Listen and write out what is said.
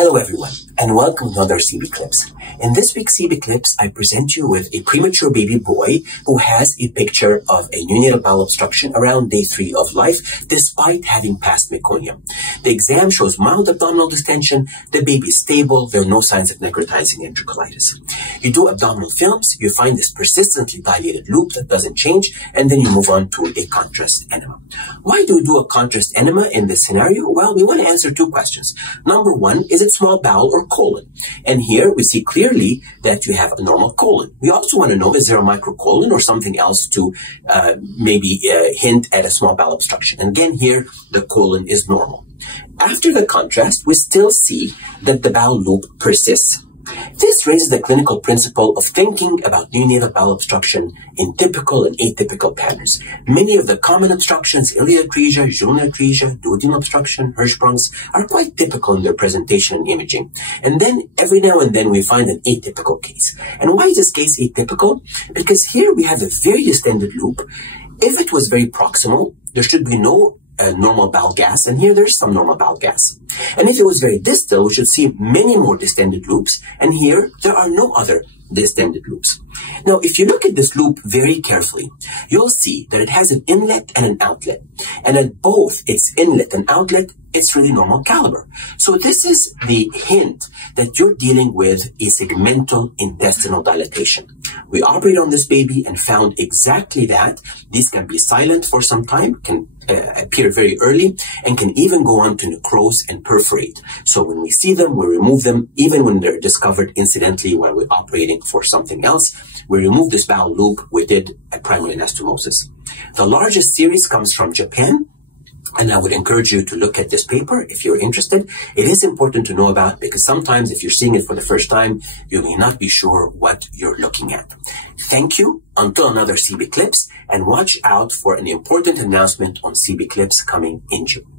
Hello everyone, and welcome to another CB Clips. In this week's CB Clips, I present you with a premature baby boy who has a picture of a neonatal bowel obstruction around day 3 of life, despite having passed meconium. The exam shows mild abdominal distension, the baby is stable, there are no signs of necrotizing enterocolitis. You do abdominal films, you find this persistently dilated loop that doesn't change, and then you move on to a contrast enema. Why do we do a contrast enema in this scenario? Well, we want to answer two questions. Number one, is it small bowel or colon? And here we see clearly that you have a normal colon. We also want to know, is there a microcolon or something else to maybe hint at a small bowel obstruction? And again, here the colon is normal. After the contrast, we still see that the bowel loop persists. This raises the clinical principle of thinking about neonatal bowel obstruction in typical and atypical patterns. Many of the common obstructions, ileoatresia, jugular atresia, duodenal obstruction, Hirschsprung's, are quite typical in their presentation and imaging. And then every now and then we find an atypical case. And why is this case atypical? Because here we have a very distended loop. If it was very proximal, there should be no normal bowel gas, and here there's some normal bowel gas. And if it was very distal, we should see many more distended loops, and here there are no other distended loops. Now, if you look at this loop very carefully, you'll see that it has an inlet and an outlet, and at both its inlet and outlet, it's really normal caliber. So this is the hint that you're dealing with a segmental intestinal dilatation. We operated on this baby and found exactly that. These can be silent for some time, can appear very early, and can even go on to necrose and perforate. So when we see them, we remove them, even when they're discovered incidentally while we're operating for something else. We remove this bowel loop, we did a primary anastomosis. The largest series comes from Japan, and I would encourage you to look at this paper if you're interested. It is important to know about because sometimes if you're seeing it for the first time, you may not be sure what you're looking at. Thank you until another CB Clips, and watch out for an important announcement on CB Clips coming in June.